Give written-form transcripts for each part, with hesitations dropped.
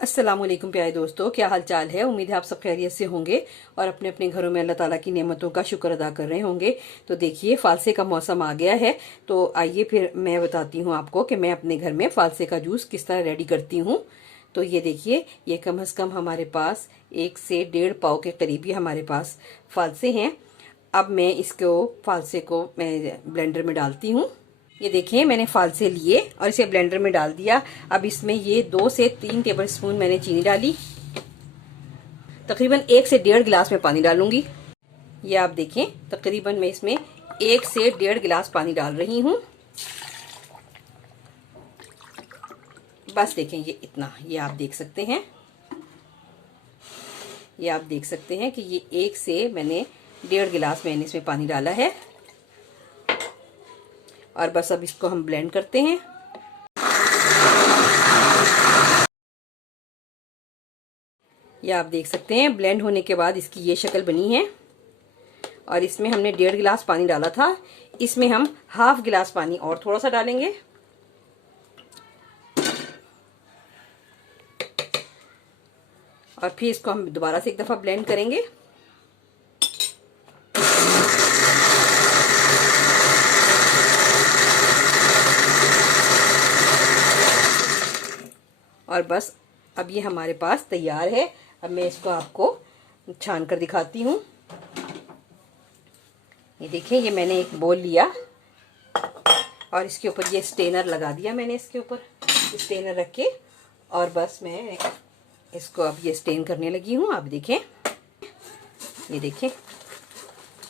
अस्सलामुअलैकुम प्यारे दोस्तों, क्या हाल चाल है। उम्मीद है आप सब खैरियत से होंगे और अपने अपने घरों में अल्लाह ताला की नेमतों का शुक्र अदा कर रहे होंगे। तो देखिए, फालसे का मौसम आ गया है, तो आइए फिर मैं बताती हूँ आपको कि मैं अपने घर में फालसे का जूस किस तरह रेडी करती हूँ। तो ये देखिए, ये कम से कम हमारे पास 1 से 1.5 पाव के करीब ही हमारे पास फालसे हैं। अब मैं इसको फालसे को मैं ब्लेंडर में डालती हूँ। ये देखिए, मैंने फालसे लिए और इसे ब्लेंडर में डाल दिया। अब इसमें ये 2 से 3 टेबलस्पून मैंने चीनी डाली। तकरीबन 1 से 1.5 गिलास में पानी डालूंगी। ये आप देखें, तकरीबन मैं इसमें 1 से 1.5 गिलास पानी डाल रही हूँ। बस देखें, ये इतना, ये आप देख सकते हैं। ये आप देख सकते हैं कि ये 1 से मैंने 1.5 गिलास मैंने इसमें पानी डाला है। और बस अब इसको हम ब्लेंड करते हैं। ये आप देख सकते हैं, ब्लेंड होने के बाद इसकी ये शक्ल बनी है। और इसमें हमने 1.5 गिलास पानी डाला था, इसमें हम ½ गिलास पानी और थोड़ा सा डालेंगे। और फिर इसको हम दोबारा से एक दफा ब्लेंड करेंगे। और बस अब ये हमारे पास तैयार है। अब मैं इसको आपको छान कर दिखाती हूँ। ये देखिए, ये मैंने एक बोल लिया और इसके ऊपर ये स्टेनर लगा दिया। मैंने इसके ऊपर स्टेनर रख के और बस मैं इसको अब ये स्टेन करने लगी हूँ। आप देखें, ये देखें,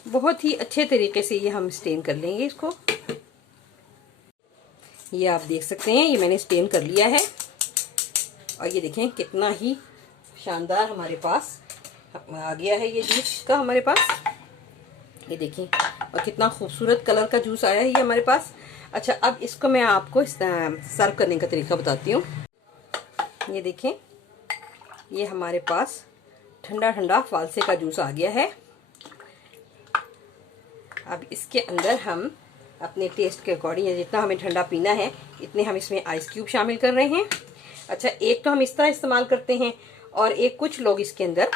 बहुत ही अच्छे तरीके से ये हम स्टेन कर लेंगे इसको। ये आप देख सकते हैं, ये मैंने स्टेन कर लिया है। और ये देखें, कितना ही शानदार हमारे पास आ गया है ये जूस का हमारे पास। ये देखें, और कितना खूबसूरत कलर का जूस आया है ये हमारे पास। अच्छा, अब इसको मैं आपको सर्व करने का तरीका बताती हूँ। ये देखें, ये हमारे पास ठंडा ठंडा फालसे का जूस आ गया है। अब इसके अंदर हम अपने टेस्ट के अकॉर्डिंग, या जितना हमें ठंडा पीना है इतने हम इसमें आइस क्यूब शामिल कर रहे हैं। अच्छा, एक तो हम इस तरह इस्तेमाल करते हैं और एक कुछ लोग इसके अंदर,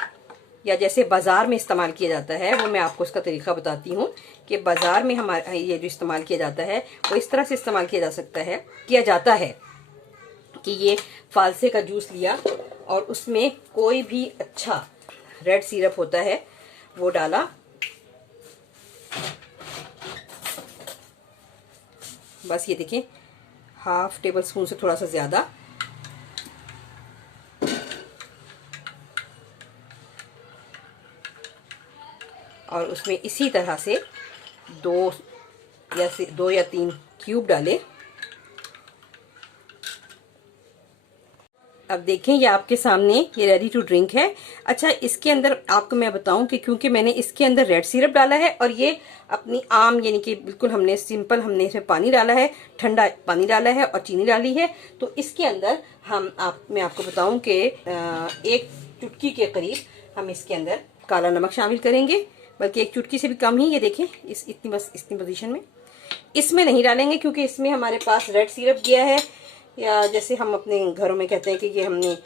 या जैसे बाज़ार में इस्तेमाल किया जाता है, वो मैं आपको उसका तरीका बताती हूँ कि बाज़ार में हमारा ये जो इस्तेमाल किया जाता है वो इस तरह से इस्तेमाल किया जाता है कि ये फालसे का जूस लिया और उसमें कोई भी अच्छा रेड सिरप होता है वो डाला। बस ये देखें, ½ टेबलस्पून से थोड़ा सा ज़्यादा। और उसमें इसी तरह से 2 या 3 क्यूब डाले। अब देखें, ये आपके सामने ये रेडी टू ड्रिंक है। अच्छा, इसके अंदर आपको मैं बताऊं कि क्योंकि मैंने इसके अंदर रेड सिरप डाला है और ये अपनी आम, यानी कि बिल्कुल हमने सिंपल, हमने इसमें पानी डाला है, ठंडा पानी डाला है और चीनी डाली है। तो इसके अंदर मैं आपको बताऊं कि 1 चुटकी के करीब हम इसके अंदर काला नमक शामिल करेंगे, बल्कि 1 चुटकी से भी कम ही। ये देखें, इतनी पोजीशन में इसमें नहीं डालेंगे क्योंकि इसमें हमारे पास रेड सिरप गया है, या जैसे हम अपने घरों में कहते हैं कि ये हमने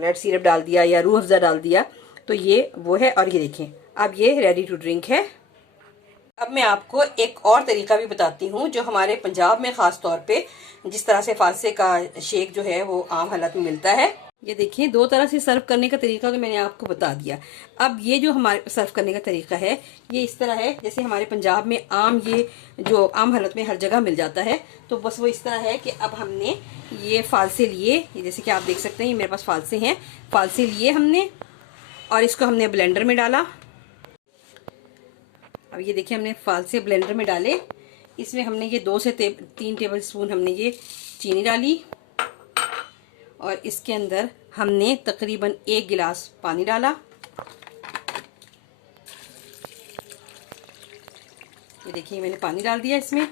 रेड सिरप डाल दिया या रूह अफ़ज़ा डाल दिया, तो ये वो है। और ये देखें, अब ये रेडी टू ड्रिंक है। अब मैं आपको एक और तरीका भी बताती हूँ जो हमारे पंजाब में ख़ास तौर पे जिस तरह से फालसे का शेक जो है वो आम हालत में मिलता है। ये देखिए, 2 तरह से सर्व करने का तरीका तो मैंने आपको बता दिया। अब ये जो हमारे सर्व करने का तरीका है ये इस तरह है, जैसे हमारे पंजाब में आम, ये जो आम हालत में हर जगह मिल जाता है, तो बस वो इस तरह है कि अब हमने ये फालसे लिए, ये जैसे कि आप देख सकते हैं, ये मेरे पास फालसे हैं। फालसे लिए हमने और इसको हमने ब्लेंडर में डाला। अब ये देखिए, हमने फालसे ब्लेंडर में डाले। इसमें हमने ये 2 से 3 टेबल स्पून हमने ये चीनी डाली और इसके अंदर हमने तकरीबन 1 गिलास पानी डाला। ये देखिए, मैंने पानी डाल दिया इसमें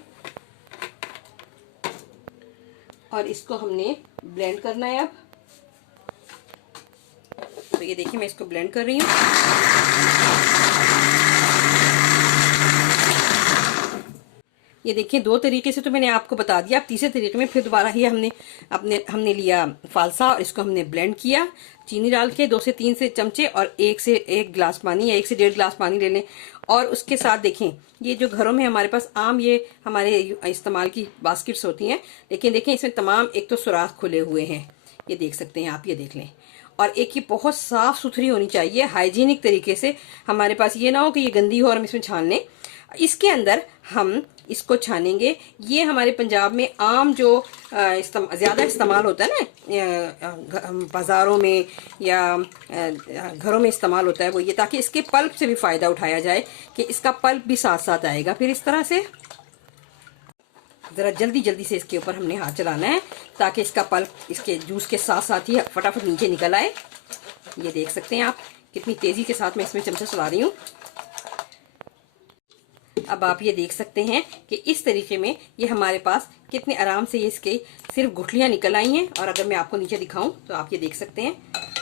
और इसको हमने ब्लेंड करना है। अब तो ये देखिए, मैं इसको ब्लेंड कर रही हूँ। ये देखिए, दो तरीके से तो मैंने आपको बता दिया। अब तीसरे तरीके में फिर दोबारा ही हमने लिया फालसा और इसको हमने ब्लेंड किया चीनी डाल के 2 से 3 से चमचे, और 1 से 1 गिलास पानी या 1 से 1.5 गिलास पानी ले लें। और उसके साथ देखें, ये जो घरों में हमारे पास आम ये हमारे इस्तेमाल की बास्केट्स होती हैं, लेकिन देखें इसमें तमाम एक तो सुराख खुले हुए हैं, ये देख सकते हैं आप, ये देख लें। और एक ये बहुत साफ सुथरी होनी चाहिए, हाइजीनिक तरीके से। हमारे पास ये ना हो कि ये गंदी हो और हम इसमें छान लें। इसके अंदर हम इसको छानेंगे। ये हमारे पंजाब में आम जो ज़्यादा इस्तेमाल होता है ना, बाज़ारों में या घरों में इस्तेमाल होता है वो ये, ताकि इसके पल्प से भी फ़ायदा उठाया जाए कि इसका पल्प भी साथ साथ आएगा। फिर इस तरह से ज़रा जल्दी जल्दी से इसके ऊपर हमने हाथ चलाना है ताकि इसका पल्प इसके जूस के साथ साथ ही फटाफट नीचे निकल आए। ये देख सकते हैं आप कितनी तेज़ी के साथ मैं इसमें चमचा चला रही हूँ। अब आप ये देख सकते हैं कि इस तरीके में ये हमारे पास कितने आराम से ये इसके सिर्फ गुठलियां निकल आई हैं। और अगर मैं आपको नीचे दिखाऊं तो आप ये देख सकते हैं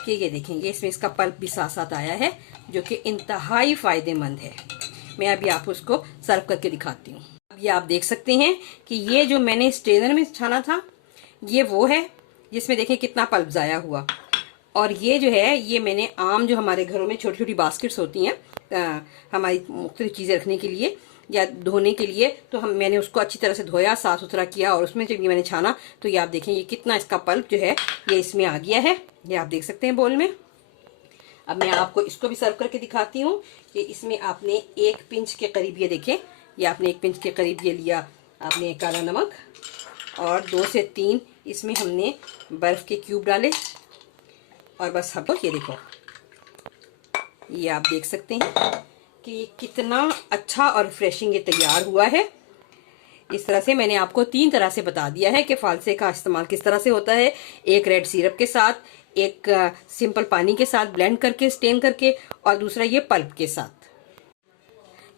कि ये देखेंगे इसमें इसका पल्प भी साथ साथ आया है, जो कि इंतहाई फायदेमंद है। मैं अभी आपको उसको सर्व करके दिखाती हूँ। अब ये आप देख सकते हैं कि ये जो मैंने स्ट्रेनर में छाना था ये वो है जिसमें देखें कितना पल्प ज़ाया हुआ। और ये जो है ये मैंने आम जो हमारे घरों में छोटी छोटी बास्केट्स होती हैं हमारी मुख्तलिफ चीज़ें रखने के लिए या धोने के लिए, तो मैंने उसको अच्छी तरह से धोया, साफ सुथरा किया और उसमें जब ये मैंने छाना तो ये आप देखें ये कितना इसका पल्प जो है ये इसमें आ गया है। ये आप देख सकते हैं बोल में। अब मैं आपको इसको भी सर्व करके दिखाती हूँ कि इसमें आपने 1 पिंच के करीब, ये देखें ये आपने 1 पिंच के करीब ये लिया आपने काला नमक, और 2 से 3 इसमें हमने बर्फ़ के क्यूब डाले। और बस हम ये देखो, ये आप देख सकते हैं कि ये कितना अच्छा और रिफ्रेशिंग ये तैयार हुआ है। इस तरह से मैंने आपको 3 तरह से बता दिया है कि फालसे का इस्तेमाल किस तरह से होता है। एक रेड सिरप के साथ, एक सिंपल पानी के साथ ब्लेंड करके स्टेन करके, और दूसरा ये पल्प के साथ।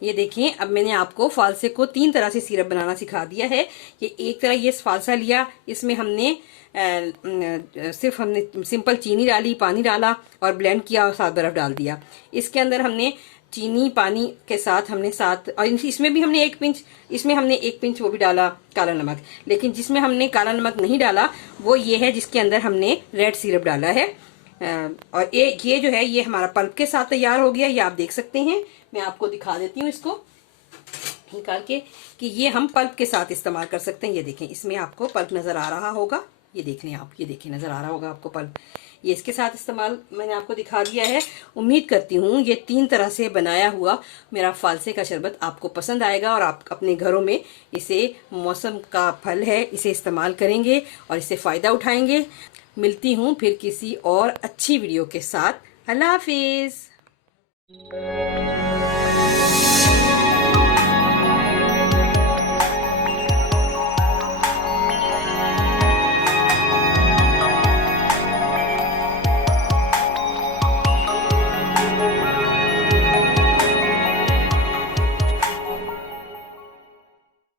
ये देखिए अब मैंने आपको फालसे को 3 तरह से सिरप बनाना सिखा दिया है। कि एक तरह ये फालसा लिया, इसमें हमने सिर्फ हमने सिंपल चीनी डाली, पानी डाला और ब्लेंड किया और साथ बर्फ डाल दिया। इसके अंदर हमने चीनी पानी के साथ हमने साथ, और इसमें भी हमने 1 पिंच, इसमें हमने 1 पिंच वो भी डाला काला नमक। लेकिन जिसमें हमने काला नमक नहीं डाला वो ये है जिसके अंदर हमने रेड सिरप डाला है। और ये जो है ये हमारा पल्प के साथ तैयार हो गया। ये आप देख सकते हैं, मैं आपको दिखा देती हूँ इसको निकाल के कि ये हम पल्प के साथ इस्तेमाल कर सकते हैं। ये देखें इसमें आपको पल्प नज़र आ रहा होगा, ये देख लें आप, ये देखिए नज़र आ रहा होगा आपको पल्प। ये इसके साथ इस्तेमाल मैंने आपको दिखा दिया है। उम्मीद करती हूँ ये 3 तरह से बनाया हुआ मेरा फालसे का शरबत आपको पसंद आएगा और आप अपने घरों में इसे, मौसम का फल है, इसे इस्तेमाल करेंगे और इससे फ़ायदा उठाएंगे। मिलती हूँ फिर किसी और अच्छी वीडियो के साथ। अल्लाह हाफिज़।